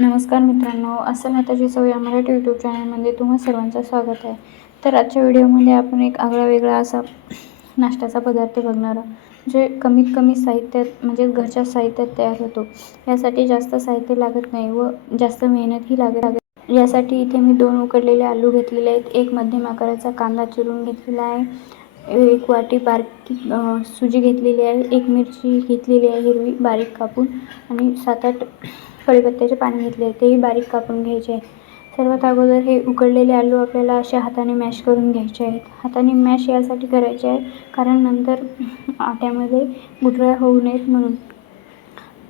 नमस्कार मित्रांनो, अस्सल हाताची चव या मराठी यूट्यूब चॅनलमध्ये तुम्हा सर्वांचं स्वागत आहे. तर आजच्या व्हिडिओमध्ये आपण एक आगळा-वेगळा असा नाश्त्याचा पदार्थ बघणार आहोत, जे कमीत कमी साहित्यात म्हणजे घरच्या साहित्यात तयार होतो. यासाठी जास्त साहित्य लागत नाही व जास्त मेहनतही लागत. यासाठी इथे मी 2 उकडलेले आलू घेतलेले आहेत, एक मध्यम आकाराचा कांदा चिरून घेतलेला आहे, 1 वाटी बारकी सुजी घेतलेली आहे, 1 मिरची घेतलेली आहे हिरवी बारीक कापून आणि 7-8 कढीपत्त्याचे पाने घेतले आहे, तेही बारीक कापून घ्यायचे आहे. सर्वात अगोदर हे उकडलेले आलू आपल्याला असे हाताने मॅश करून घ्यायचे आहेत. हाताने मॅश यासाठी करायचे आहे कारण नंतर आट्यामध्ये गुठळ्या होऊ नयेत म्हणून.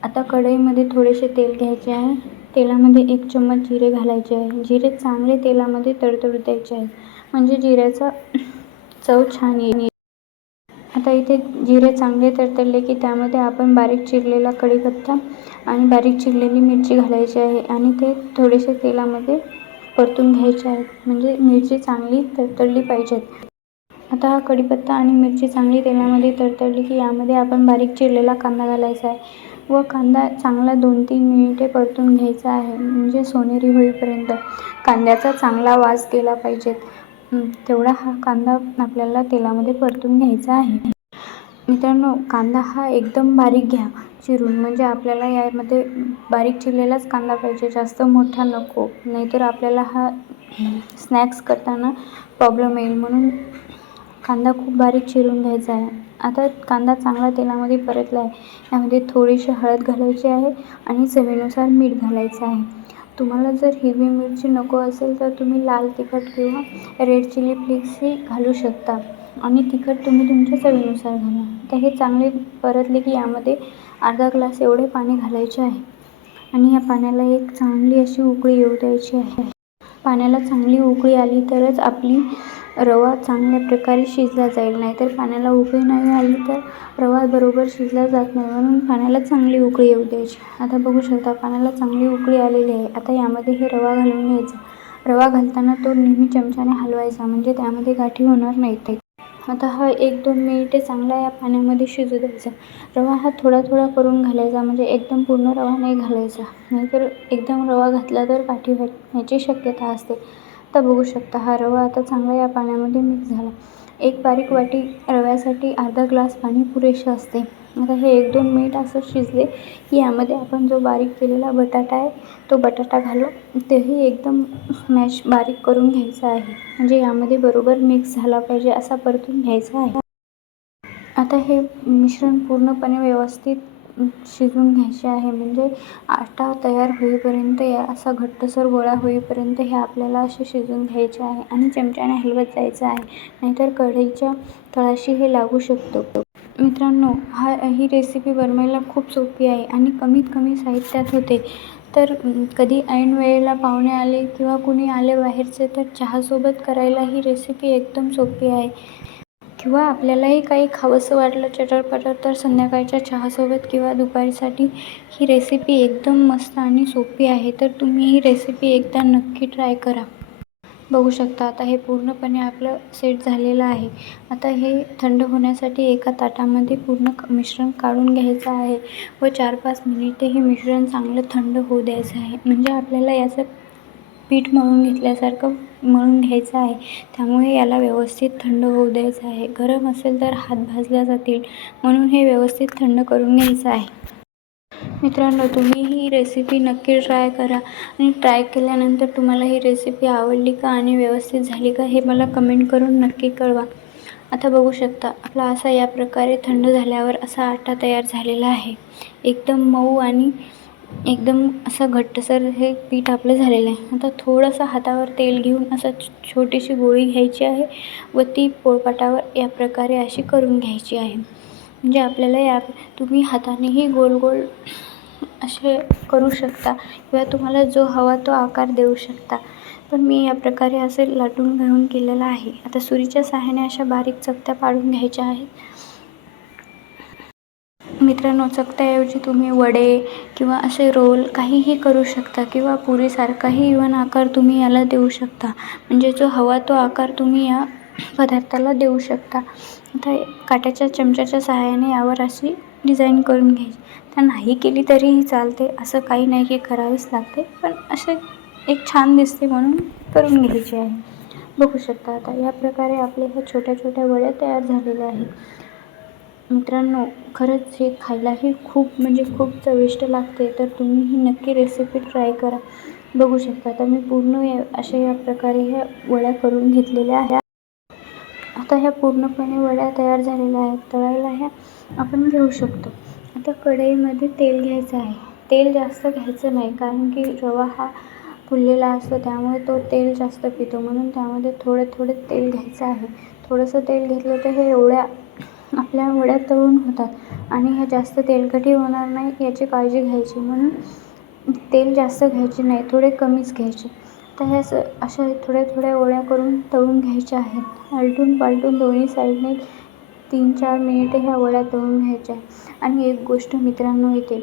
आता कढईमध्ये थोडेसे तेल घ्यायचे आहे. तेलामध्ये 1 चम्मच जिरे घालायचे आहे. जिरे चांगले तेलामध्ये तडतडू द्यायचे आहे, म्हणजे जिऱ्याचा चव छान येईल. आता इथे जिरे चांगले तडतडले की त्यामध्ये आपण बारीक चिरलेला कढीपत्ता आणि बारीक चिरलेली मिरची घालायची आहे आणि ते थोडेसे तेलामध्ये परतून घ्यायचे आहेत, म्हणजे मिरची चांगली तडतडली पाहिजेत. आता हा कढीपत्ता आणि मिरची चांगली तेलामध्ये तडतडली की यामध्ये आपण बारीक चिरलेला कांदा घालायचा आहे व कांदा चांगला 2-3 मिनिटे परतून घ्यायचा आहे, म्हणजे सोनेरी होईपर्यंत. कांद्याचा चांगला वास गेला पाहिजे तेवढा हा कांदा आपल्याला तेलामध्ये परतून घ्यायचा आहे. मित्रांनो, कांदा हा एकदम बारीक घ्या चिरून, म्हणजे आपल्याला यामध्ये बारीक चिरलेलाच कांदा पाहिजे, जास्त मोठा नको, नाहीतर आपल्याला हा स्नॅक्स करताना प्रॉब्लेम येईल, म्हणून कांदा खूप बारीक चिरून घ्यायचा आहे. आता कांदा चांगला तेलामध्ये परतला आहे, यामध्ये थोडीशी हळद घालायची आहे आणि चवीनुसार मीठ घालायचं आहे. तुम्हाला जर हिरवी मिरची नको असेल तर तुम्ही लाल तिखट किंवा रेड चिली फ्लेक्सही घालू शकता आणि तिखट तुम्ही तुमच्या चवीनुसार घाला. आता हे चांगले परतले की यामध्ये अर्धा ग्लास एवढे पाणी घालायचे आहे आणि या पाण्याला एक चांगली अशी उकळी येऊ द्यायची आहे. पाण्याला चांगली उकळी आली तरच आपली रवा चांगल्या प्रकारे शिजला जाईल, नाहीतर पाण्याला उकळी नाही आली तर रवा बरोबर शिजला जात नाही, म्हणून पाण्याला चांगली उकळी येऊ द्यायची. आता बघू शकता पाण्याला चांगली उकळी आलेली आहे. आता यामध्ये हे रवा घालून घ्यायचा. रवा घालताना तो नेहमी चमच्याने हलवायचा, म्हणजे त्यामध्ये गाठी होणार नाहीत. आता हा 1-2 मिनिटे चांगला या पाण्यामध्ये शिजू द्यायचा. रवा हा थोडा थोडा करून घालायचा, म्हणजे एकदम पूर्ण रवा नाही घालायचा, नाहीतर एकदम रवा घातला तर गाठी होण्याची शक्यता असते. आता बघू शकता हा रवा आता चांगला या पाण्यामध्ये मिक्स झाला. 1 बारीक वाटी रव्यासाठी अर्धा ग्लास पाणी पुरेसे असते. आता हे 1-2 मिनिट असं शिजले की यामध्ये आपण जो बारीक केलेला बटाटा आहे तो बटाटा घालून तेही एकदम मॅश बारीक करून घ्यायचा आहे, म्हणजे यामध्ये बरोबर मिक्स झाला पाहिजे असा परतून घ्यायचा आहे. आता हे मिश्रण पूर्णपणे व्यवस्थित शिजवून घ्यायचे आहे, म्हणजे आटा तयार होईपर्यंत असा घट्टसर गोळा होईपर्यंत हे आपल्याला असे शिजवून घ्यायचे आहे आणि चमच्याने हलवत जायचं आहे, नाहीतर कढईच्या तळाशी हे लागू शकतो. मित्रांनो, ही रेसिपी बनवायला खूप सोपी आहे आणि कमीत कमी साहित्यात होते. तर कधी ऐन वेळेला पाहुणे आले किंवा कुणी आले बाहेरचे तर चहासोबत करायला ही रेसिपी एकदम सोपी आहे. किंवा आपल्यालाही काही खावंसं वाटलं चटर-पटर तर संध्याकाळच्या चहासोबत किंवा दुपारीसाठी ही रेसिपी एकदम मस्त आणि सोपी आहे. तर तुम्ही ही रेसिपी एकदा नक्की ट्राय करा. बघू शकता आता हे पूर्णपणे आपलं सेट झालेलं आहे. आता हे थंड होण्यासाठी एका ताटामध्ये पूर्ण मिश्रण काढून घ्यायचं आहे व 4-5 मिनिटे हे मिश्रण चांगलं थंड होऊ द्यायचं आहे, म्हणजे आपल्याला याचं पीठ मळून घेतल्यासारखं मळून घ्यायचं आहे, त्यामुळे याला व्यवस्थित थंड होऊ द्यायचं आहे. गरम असेल तर हात भाजल्या जातील, म्हणून हे व्यवस्थित थंड करून घ्यायचं आहे. मित्रांनो, तुम्ही ही रेसिपी नक्की ट्राय करा आणि ट्राय केल्यानंतर तुम्हाला ही रेसिपी आवडली का आणि व्यवस्थित झाली का हे मला कमेंट करून नक्की कळवा. आता बघू शकता आपला असा या प्रकारे थंड झाल्यावर असा आटा तयार झालेला आहे. एकदम मऊ आणि एकदम असं घट्टसर हे पीठ आपलं झालेलं आहे. आता थोडंसं हातावर तेल घेऊन असं छोटीशी गोळी घ्यायची आहे व ती पोळपाटावर या प्रकारे अशी करून घ्यायची आहे, म्हणजे आपल्याला तुम्ही हातानेही गोल गोल असे करू शकता किंवा तुम्हाला जो हवा तो आकार देऊ शकता. पण मी या प्रकारे असे लाटून घेऊन केलेलं आहे. आता सुरीच्या सहाय्याने अशा बारीक चकत्या पाडून घ्यायच्या आहेत. मित्रांनो, चकत्याऐवजी तुम्ही वडे किंवा असे रोल काहीही करू शकता किंवा पुरीसारखाही इव्हन आकार तुम्ही याला देऊ शकता, म्हणजे जो हवा तो आकार तुम्ही या पदार्थाला देऊ शकता. आता काट्याच्या चमच्याच्या सहाय्याने यावर अशी डिझाईन करून घ्यायची. त्या नाही केली तरीही चालते, असं काही नाही की करावीच लागते, पण असे एक छान दिसते म्हणून करून घ्यायची आहे. बघू शकता आता या प्रकारे आपल्या ह्या छोट्या छोट्या वड्या तयार झालेल्या आहेत. मित्रांनो, खरंच हे खायलाही खूप म्हणजे खूप चविष्ट लागते, तर तुम्ही ही नक्की रेसिपी ट्राय करा. बघू शकता आता मी पूर्ण या प्रकारे ह्या वड्या करून घेतलेल्या आहेत. आता ह्या पूर्णपणे वड्या तयार झालेल्या आहेत. तळायला ह्या आपण घेऊ शकतो. आता कढईमध्ये तेल घ्यायचं आहे. तेल जास्त घ्यायचं नाही, कारण की रवा हा फुललेला असतो, त्यामुळे तो तेल जास्त पितो, म्हणून त्यामध्ये थोडे थोडे तेल घ्यायचं आहे. थोडंसं तेल घेतलं तर हे एवढ्या आपल्या वड्या तळून होतात आणि ह्या जास्त तेलकटही होणार नाही याची काळजी घ्यायची, म्हणून तेल जास्त घ्यायचे नाही, थोडे कमीच घ्यायचे. तर ह्या अशा थोड्या थोड्या वड्या करून तळून घ्यायच्या आहेत. आलटून पालटून दोन्ही साईडने 3-4 मिनिटे ह्या वड्या तळून घ्यायच्या. आणि एक गोष्ट मित्रांनो, इथे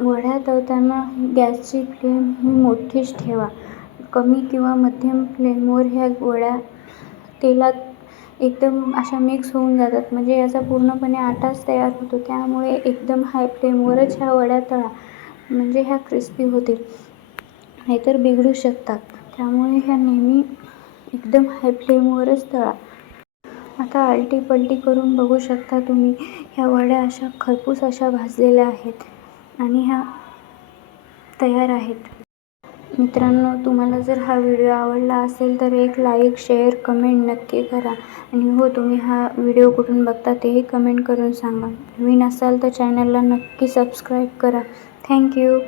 वड्या तळताना गॅसची फ्लेम ही मोठीच ठेवा. कमी किंवा मध्यम फ्लेमवर ह्या वड्या तेलात एकदम अशा मिक्स होऊन जातात, म्हणजे याचा पूर्णपणे आटाच तयार होतो. त्यामुळे एकदम हाय फ्लेमवरच ह्या वड्या तळा, म्हणजे ह्या क्रिस्पी होतील, नाहीतर बिघडू शकतात. त्यामुळे ह्या नेहमी एकदम हाय फ्लेमवरच तळा. आता आलटी पलटी करून बघू शकता तुम्ही, ह्या वड्या अशा खरपूस अशा भाजलेल्या आहेत आणि ह्या तयार आहेत. मित्रांनो, तुम्हाला जर हा व्हिडिओ आवडला असेल तर एक लाईक, शेअर, कमेंट नक्की करा. आणि हो, तुम्ही हा व्हिडिओ कुठून बघता तेही कमेंट करून सांगा. नवीन असाल तर चॅनलला नक्की सबस्क्राईब करा. थँक्यू.